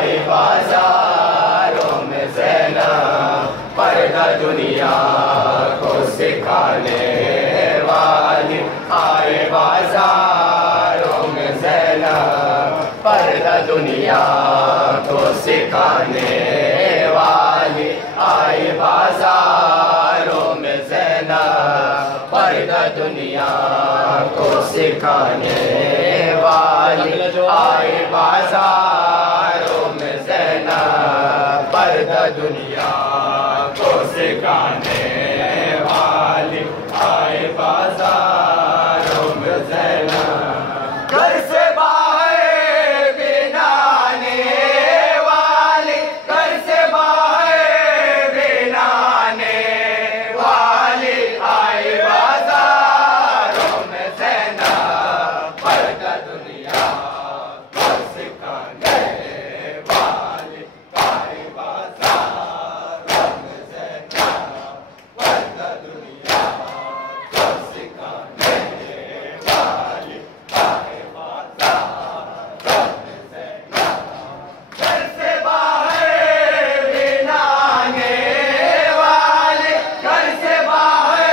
आई बाजारों में ज़ैनब, पर्दा दुनिया को सिखाने वाली। आई बाजारों में ज़ैनब, पर्दा दुनिया को सिखाने वाली। आई बाजारों में ज़ैनब, पर्दा दुनिया को सिखाने वाली। आई बाजारों में ज़ैनब, पर्दा दुनिया को सिखाने वाली। आई बाजारों में ज़ैनब, घर से बाहर बिना आने वाली। घर से बाहर बिना आने वाली। आई बाजारों में ज़ैनब, पर्दा दुनिया को सिखाने वाली। आई बाजारों में ज़ैनब, पर्दा दुनिया को सिखाने वाली। आई बाजारों में ज़ैनब, घर से बाहर बिना आने वाली। घर से बाहर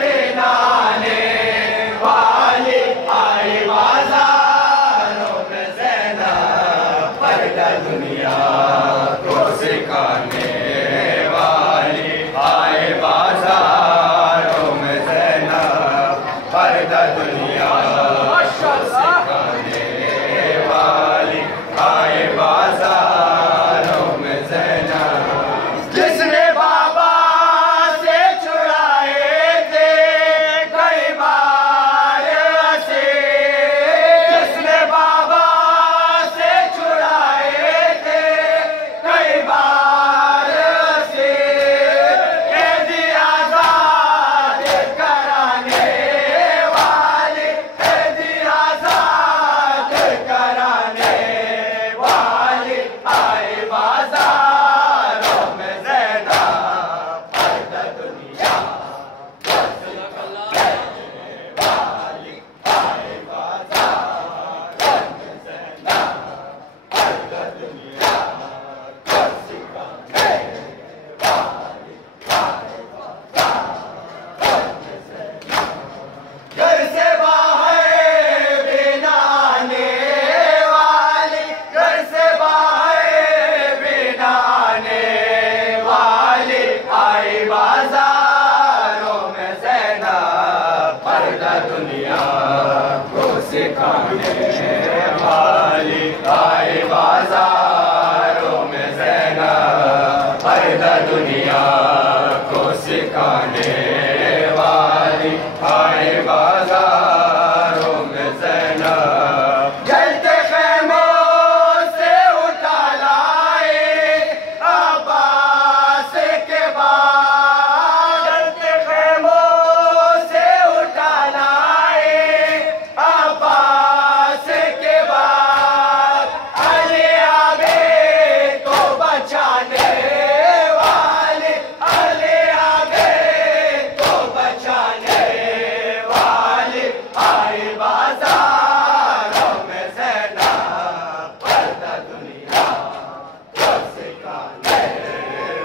बिना आने वाली। आई बाजारों में ज़ैनब, पर्दा दुनिया को सिखाने वाली। आई बाजारों में ज़ैनब, पर्दा दुनिया को सिखाने वाली। आई बाजारों में ज़ैनब, जिसने बाबा से छुड़ाए थे कई बार से। जिसने बाबा से छुड़ाए थे कई बार से। कैदी आजाद कराने वाली। कैदी आजाद कराने वाली। आई बाजारों में ज़ैनब, पर्दा दुनिया को सिखाने वाली। आई बाजारों में ज़ैनब, पर्दा दुनिया को सिखाने वाली। आई बाजारों में ज़ैनब, घर से बाहर बिना आने वाली। घर से बाहर बिना आने वाली। आई बाजारों में ज़ैनब, पर्दा दुनिया को सिखाने वाली। आई बाजारों में ज़ैनब, पर्दा दुनिया को सिखाने वाली। आई बाजारों में ज़ैनब, जलते ख़ैमों से उठा लाए अब्बास के बाद। जलते ख़ैमों से उठा लाए अब्बास के बाद। अली आगे तो बचाने वाली। अली आगे तो बचाने वाली। आई बाजारों में ज़ैनब, पर्दा दुनिया को सिखाने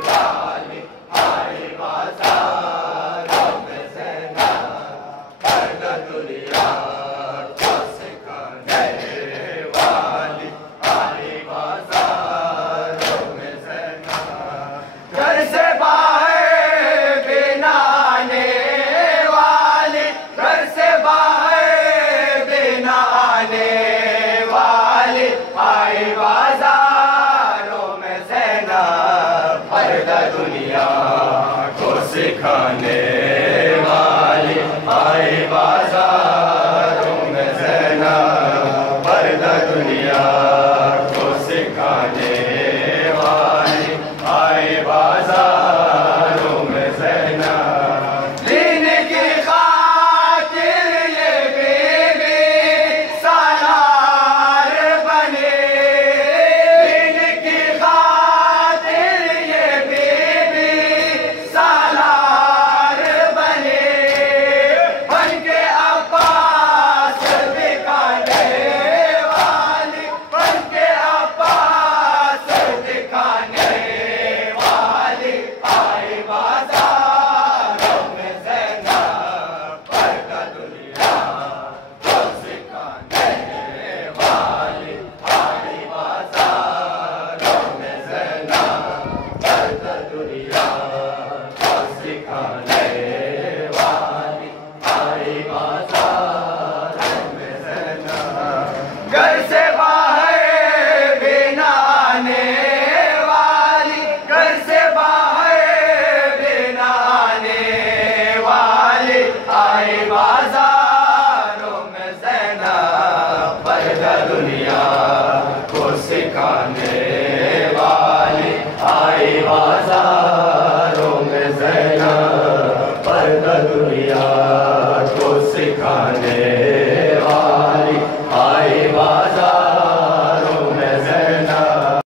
वाली। आई बाजारों में ज़ैनब, पर्दा दुनिया को सिखाने वाली। आई बाजारों में ज़ैनब, घर से बाहर बिना आने वाली। घर से बाहर बिना आने वाली। आई बाजारों में ज़ैनब, पर्दा दुनिया को सिखाने वाली। आई बाजारों में ज़ैनब, पर्दा दुनिया को सिखाने वाली। आई बाजारों में ज़ैनब, दीन की खातिर ये बीवी सालार बने। दीन की खातिर ये बीवी सालार बने। बनके अब्बास दिखाने वाली। बनके अब्बास सिखा